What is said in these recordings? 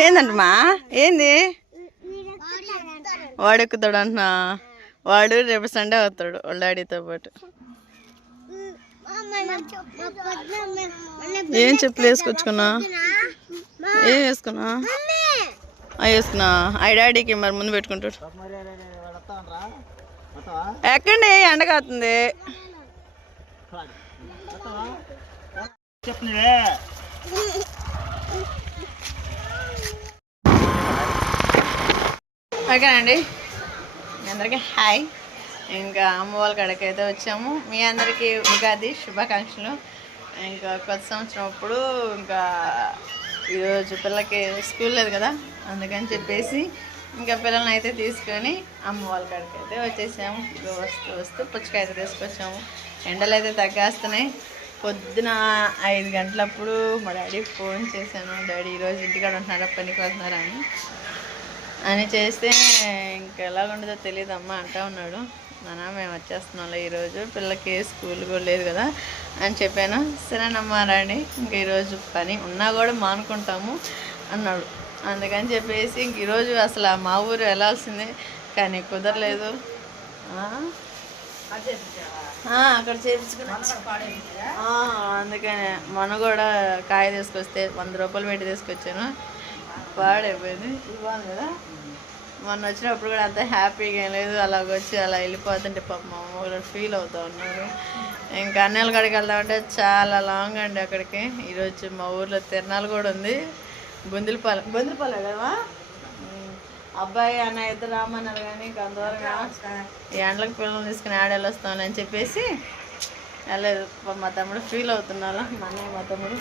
ఏందంటమ్మా ఏంది వాడు ఎక్కుతాడు అంటున్నా వాడు రేపు సండే అవుతాడు వాళ్ళ డాడీతో పాటు ఏం చెప్పులు వేసుకొచ్చుకున్నా ఏం వేసుకున్నా వేసుకున్నా ఆ డాడీకి మరి ముందు పెట్టుకుంటాడు ఎక్కండి ఎండ కాస్తుంది ఓకేనండి మీ అందరికీ హాయ్ ఇంకా అమ్మ వాళ్ళ కాడికి అయితే వచ్చాము మీ అందరికీ ఉగాది శుభాకాంక్షలు ఇంకా కొత్త సంవత్సరం అప్పుడు ఇంకా ఈరోజు పిల్లలకి స్కూల్ లేదు కదా అందుకని చెప్పేసి ఇంకా పిల్లల్ని అయితే తీసుకొని అమ్మ వాళ్ళ కాడికి అయితే వచ్చేసాము వస్తూ పుచ్చకాయ అయితే తీసుకొచ్చాము ఎండలు అయితే తగ్గేస్తున్నాయి పొద్దున 5 గంటలప్పుడు మా డాడీకి ఫోన్ చేశాను డాడీ ఈరోజు ఇంటికాడ ఉంటున్నారా పనికి వెళ్తున్నారా అని చేస్తే ఇంకా ఎలా ఉండదో తెలియదు అమ్మ అంటా ఉన్నాడు నాన్న మేము వచ్చేస్తున్నాంలే ఈరోజు పిల్లలకి స్కూల్ కూడా లేదు కదా అని చెప్పాను సరేనమ్మా రండి ఇంక ఈరోజు పని ఉన్నా కూడా మానుకుంటాము అన్నాడు అందుకని చెప్పేసి ఇంక ఈరోజు అసలు మా ఊరు వెళ్ళాల్సిందే కానీ కుదరలేదు అక్కడ చేయించుకున్నా అందుకని మొన్న కూడా కాయ తీసుకొస్తే 100 రూపాయలు పెట్టి తీసుకొచ్చాను పాడైపోయింది ఇవ్వాలి కదా మొన్న వచ్చినప్పుడు కూడా అంత హ్యాపీగా ఏం లేదు అలాగొచ్చి అలా వెళ్ళిపోతుంటే పాప మా ఊళ్ళో ఫీల్ అవుతూ ఉన్నారు ఇంకా అన్నెల కాడికి వెళ్దామంటే చాలా లాంగ్ అండి అక్కడికి ఈరోజు మా ఊర్లో తిరణాలు కూడా ఉంది బొందిలిపాలెం కదా అబ్బాయి అన్న ఇద్దరు రామన్నారు కానీ ఇంకా అందువల్ల ఈ ఎండలకు పిల్లలు తీసుకుని ఆడేళ్ళొస్తామని అని చెప్పేసి వెళ్ళలేదు మా తమ్ముడు ఫీల్ అవుతున్నారు మా అన్నయ్య మా తమ్ముడు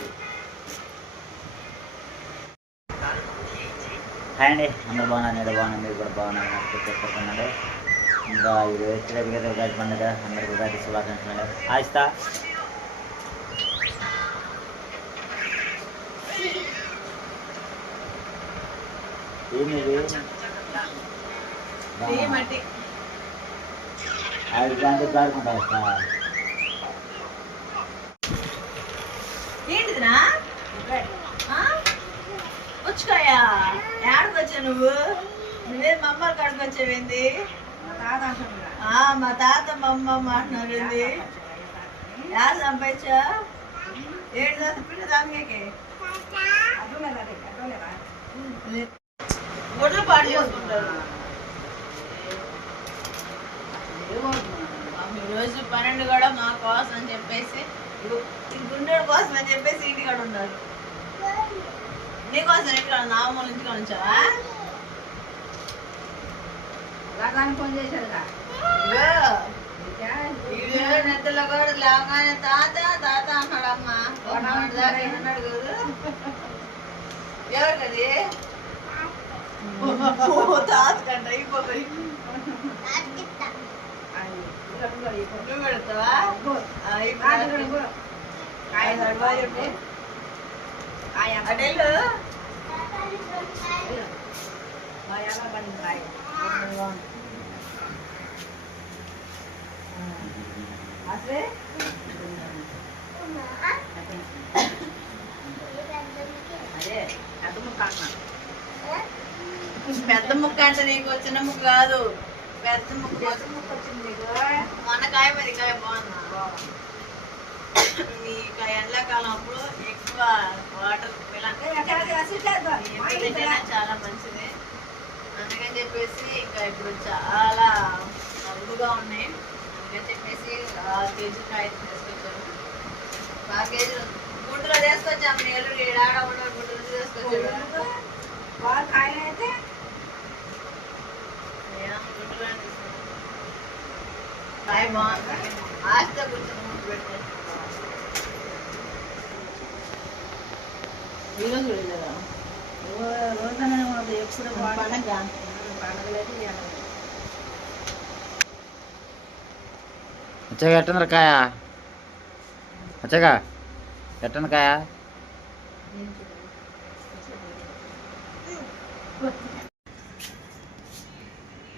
హాయ్ అండి అందరూ బాగున్నారు నేను బాగున్నాను మీరు కూడా బాగున్నాను చెప్పుకుంటున్నాడు ఇంకా ఇది వచ్చేటప్పుడు కదా ఉగాది పండుగ అందరికి ఉగాది శుభాకాంక్షలు ఆయిస్తా ఏమిది 5 గంటలు దాడుకుంటా ఏంటిదినా వచ్చుకాయా ఏడకు వచ్చావు నువ్వే మా అమ్మ కాడికి వచ్చావేంది మా తాత మా అమ్మమ్మ అంటున్నారు ఏంది యాడ సంపాదించా ఏడు పిండి దానికే గుడ్లు పాడు చేసుకుంటారు ఈరోజు 12 కూడా మా కోసం అని చెప్పేసి గుండెడు కోసం అని చెప్పేసి ఇంటికాడ ఉన్నారు నీకోసం ఎక్కడ నామూల ఇంటికాడ ఉంచావా ఫోన్ చేశాడుగా నిద్రలో కూడా లేవగానే తాత తాత అన్నాడమ్మా అన్నాడు కదా ఎవరికది తాత కంట అయిపోయి నువ్వు పెడతావా అటెళ్ళు పెద్ద ముక్క అంటే నీకు చిన్న ముక్క కాదు పెద్ద ముక్క వచ్చింది నీకు మొన్న కాయ మరి కాయ బాగుందా ఈ ఎండాకాలం అప్పుడు ఎక్కువ వాటర్ చాలా మంచిది అందుకని చెప్పేసి ఇంకా ఇప్పుడు చాలా అరుదుగా ఉన్నాయి అందుకని చెప్పేసి 6 కేజీలు కాయ తీసుకొచ్చాము 6 కేజీలు గుంటలో తీసుకొచ్చాము నీళ్ళు ఏడాడ గుంటలో తీసుకొచ్చాము కాయ అయితే గుంటలో కాయ బాగుంది ఆస్తా కూర్చొని ముందు పెడితే వచ్చాక ఎట్టందర కాయ వచ్చాక ఎట్టంది కాయ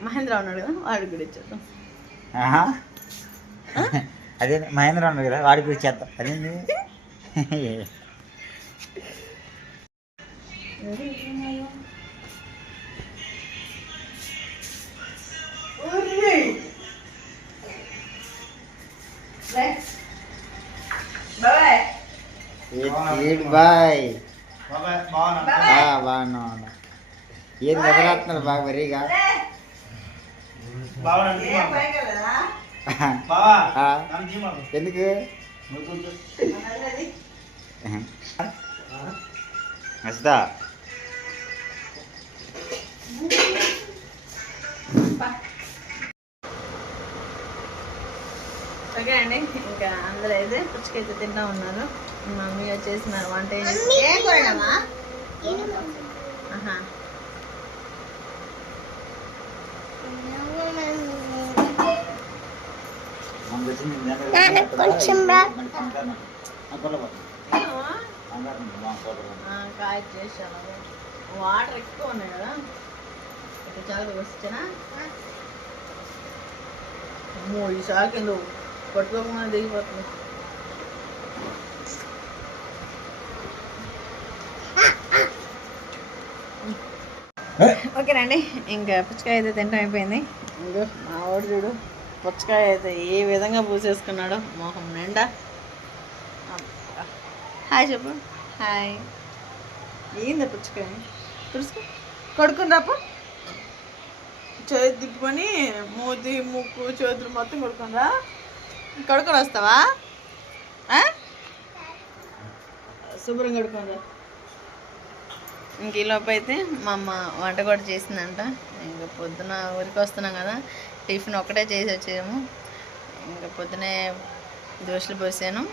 మహేంద్ర ఉన్నాడు కదా వాడికి కూడా ఇచ్చేద్దాం అదే మహేంద్ర ఉన్నాడు కదా వాడికి ఇచ్చేద్దాం అదేంటి బాయ్ బాగున్నా ఏం ఎవరాత్నారు బాగా మరీగా ఎందుకు వస్తా ఓకే అండి, ఇంకా అందరూ అయితే పుచ్చుకైతే తింటా ఉన్నారు. మమ్మీ వచ్చేసినారు వంట ఏం కూరమ్మా. కాయ చేసాను. వాటర్ ఎక్కువ ఉన్నాయి కదా, ఇక్కడ చాలా వచ్చానా. అమ్మో ఈ షాక్ ఎందుకు పట్టుకోకుండా దిగిపోతుంది. ఓకేనండి, ఇంకా పుచ్చకాయ అయితే తింటాం అయిపోయింది. ఇంకో మా వాడు చూడు పుచ్చకాయ అయితే ఏ విధంగా పూసేసుకున్నాడో మొహం నిండా. హాయ్ చెప్పు. హాయ్. ఏంది పుచ్చకాయ తుడుచుకో, కడుక్కుని రాప. చేతి తిప్పుకొని మూతి ముక్కు చేతులు మొత్తం కడుక్కుని కడుక్కొని వస్తావా? శుభ్రం కడుక్కొని రా. ఇంక ఈలోపు అయితే మా అమ్మ వంట కూడా చేసిందంట. ఇంకా పొద్దున ఊరికి వస్తున్నాం కదా, టిఫిన్ ఒకటే చేసి వచ్చాము. ఇంకా పొద్దునే దోశలు పోసాను.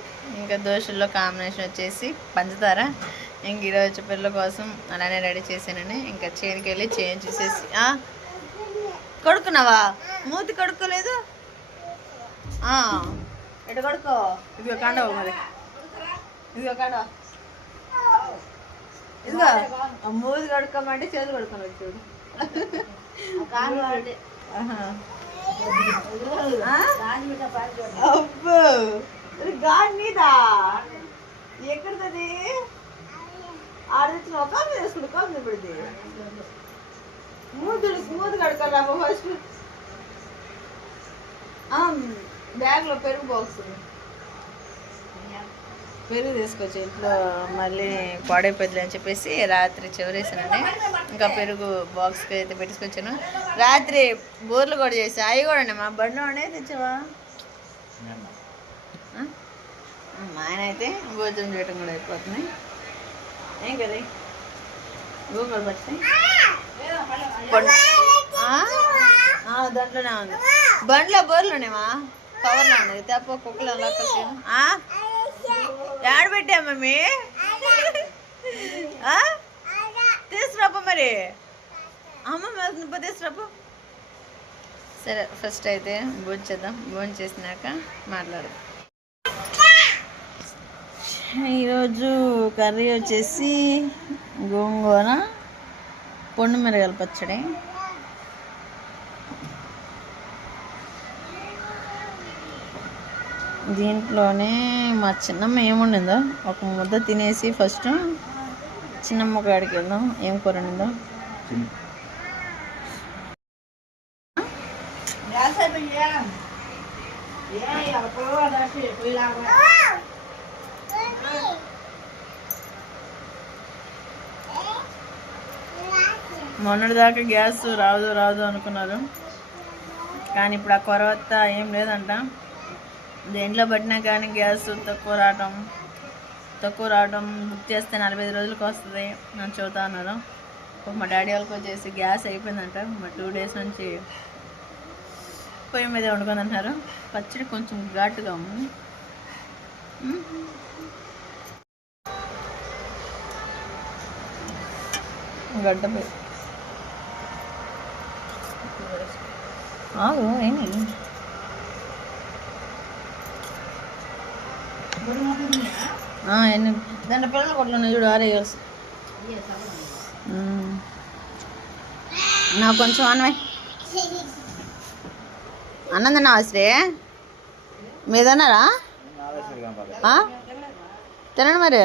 ఇంకా దోశల్లో కాంబినేషన్ వచ్చేసి పంచదార. ఇంక ఈరోజు పిల్లల కోసం అలానే రెడీ చేశానండి. ఇంకా చేనుకి వెళ్ళి చేను చూసేసి కడుక్కున్నావా? మూతి కడుక్కోలేదు. ఎటు కడుక్కో. ఇదిగో కాండవ, మరి ఇదిగో కాండవ, ఇదిగో మూతి కడుక్కోమంటే చేతులు కడుక్కోవాలి చూడు. అబ్బో గాడి నీదా ఎక్కడిది? ఆడతెచ్చిన ఒక వేసుకుంటు కాదు పెడితే మూతుడు స్మూత్ కడుకోరా ఫస్ట్. బ్యాగ్లో పెరుగు బాక్స్, పెరుగు తీసుకొచ్చి ఇంట్లో మళ్ళీ పాడైపోద్ది అని చెప్పేసి రాత్రి చివరేసానండి. ఇంకా పెరుగు బాక్స్కి అయితే పెట్టించుకొచ్చాను. రాత్రి బోర్లు కూడా చేసా. అవి కూడా అండి మా బండిలోనే తెచ్చావా? మా ఆయన అయితే భోజనం చేయడం కూడా అయిపోతుంది. ఏం కదా గూగుల్ పట్టి దాంట్లోనే ఉంది. బండ్లో బోర్లోనేమా కవర్లో ఉన్నది. తప్ప కుక్కలు అలా యాడ పెట్టా మమ్మీ? తీసుకురాప మరి. అమ్మ తీసుకురాప. సరే ఫస్ట్ అయితే భోజనం చేద్దాం. భోజనం చేసినాక మాట్లాడదాం. ఈరోజు కర్రీ వచ్చేసి గోంగూర పొండు మిరగాయల పచ్చడి. దీంట్లోనే మా చిన్నమ్మ ఏముండిందో ఒక ముద్ద తినేసి ఫస్ట్ చిన్నమ్మ కాడికి వెళ్దాం. ఏం కూర ఉండిందో. మొన్నటిదాకా గ్యాస్ రాదు అనుకున్నారు, కానీ ఇప్పుడు ఆ కొరత ఏం లేదంట. దేంట్లో పట్టినా కానీ గ్యాస్ తక్కువ రావడం బుక్ చేస్తే 45 రోజులకు వస్తుంది అని చెబుతా ఉన్నారు. మా డాడీ వాళ్ళకి వచ్చేసి గ్యాస్ అయిపోయిందంట. మా 2 డేస్ నుంచి పొయ్యి మీద వండుకొని అంటున్నారు. పచ్చడి కొంచెం ఘాటుగా ఉంది. గడ్డపై ఏమి ఎన్ని దాంట్లో పిల్లలు కొట్లున్నాయి చూడు. 6 ఇయర్స్. నాకు కొంచెం అన్నమే అన్నం తిన్నావా? శ్రీ మీదన్నారా? తినండి మరి,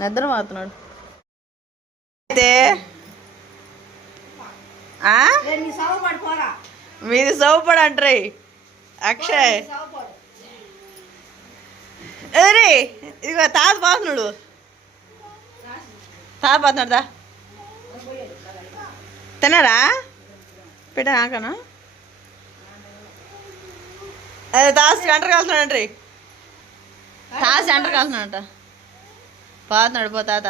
నిద్ర మారుతున్నాడు అయితే. మీది సౌపడు అంటారు అక్షయ్. అరే ఇదిగో తాత పోతున్నాడు, తాత పోతున్నాడు. దా తిన్నారా? పెట్టా నాకనా? అదే తాత సెంటర్కి వెళ్తున్నాడంట్రీ, తాత సెంటర్కి వెళ్తున్నాడంట. పోతున్నాడు పో తాత.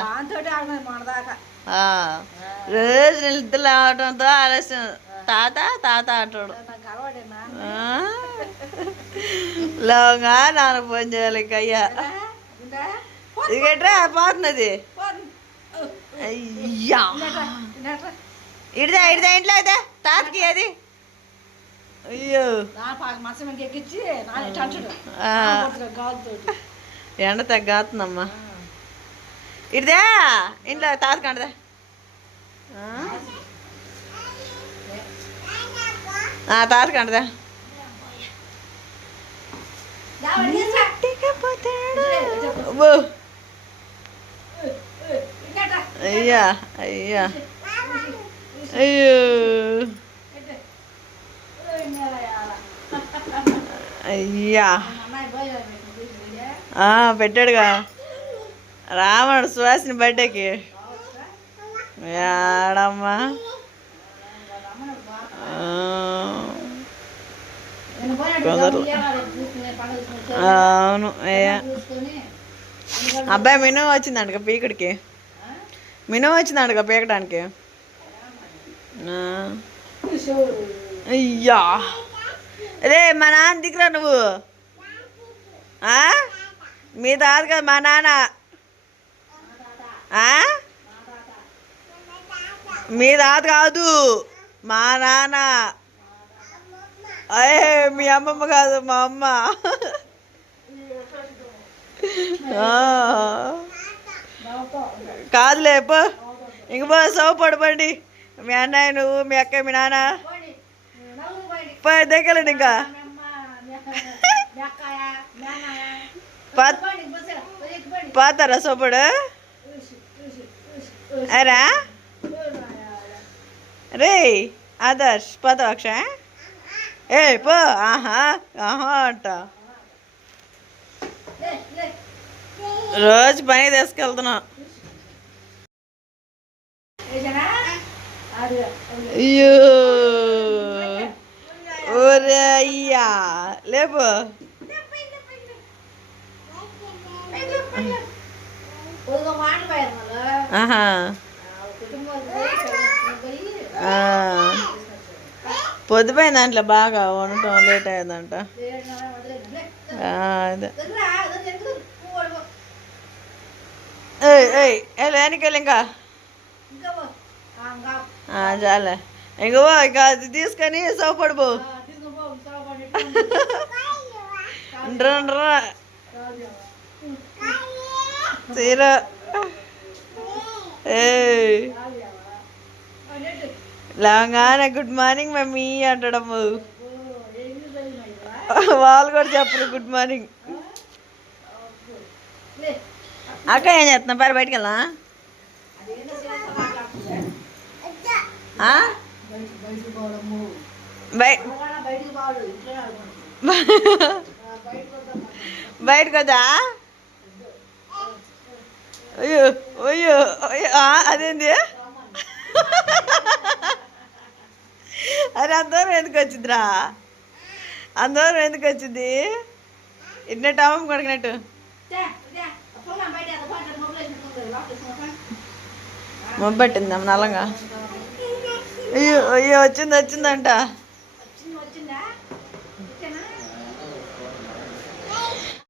రోజు నిద్ర లేవడంతో ఆలస్యం, తాత తాత అంటాడు. లోగా నాన్న ఫోన్ చేయాలి ఇంకా. అయ్యా ఇదిగట్రా పోతున్నది. అయ్యా ఇడిదా ఇడిదా ఇంట్లో అయితే తాతకి అది. అయ్యో ఎండ తగ్గాతుందమ్మా. ఇడిదా ఇంట్లో తాతకి అంటదా. తాతకి అంటదా. అయ్యా అయ్యా అయ్యో అయ్యా పెట్టాడుగా రావణుడు సువాసిని బర్త్డేకి. ఏడమ్మా అవును. అబ్బాయి మినుము వచ్చిందంట పీకుడికి, మినుము వచ్చిందంట పీకడానికి. అయ్యా రే మా నాన్న దిక్కురా నువ్వు. మీ తాత కదా మా నాన్న. మీ తాత కాదు మా నాన్న. అయ్యే మీ అమ్మమ్మ కాదు మా అమ్మ. కాదులే పో ఇంక పో సౌ పడబండి. మీ అన్నయ్య నువ్వు మీ అక్క మీ నాన్న పో దగ్గరండి. ఇంకా పోతారా సోపడు అరా రే ఆదర్శ్ పోతావు అక్షయ్. ఏ పో ఆహా ఆహా అంట. రోజు పని తీసుకెళ్తున్నా. అయ్యో ఓరే అయ్యా లేపు. పొద్దుపోయిన దాంట్లో బాగా వండటం లేట్ అయ్యిందంట. అదే వెనకెళ్ళి ఇంకా చాలే ఇంకో ఇంకా అది తీసుకొని సోపడిపో. తీరా లేవగానే గుడ్ మార్నింగ్ మమ్మీ అంటడము. వాళ్ళు కూడా చెప్పరు గుడ్ మార్నింగ్. అక్క ఏం చేస్తున్నా పారి బయటికి వెళ్ళా. బయటకు వద్దా. అయ్యో అయ్యో అదేంది అరే అందరం ఎందుకు వచ్చిందిరా, అందరం ఎందుకు వచ్చింది. ఇన్నట్టు అమ్మమ్మ కొడుకున్నట్టు మొబ్బట్టింది నల్లంగా. అయ్యో అయ్యో వచ్చిందంట.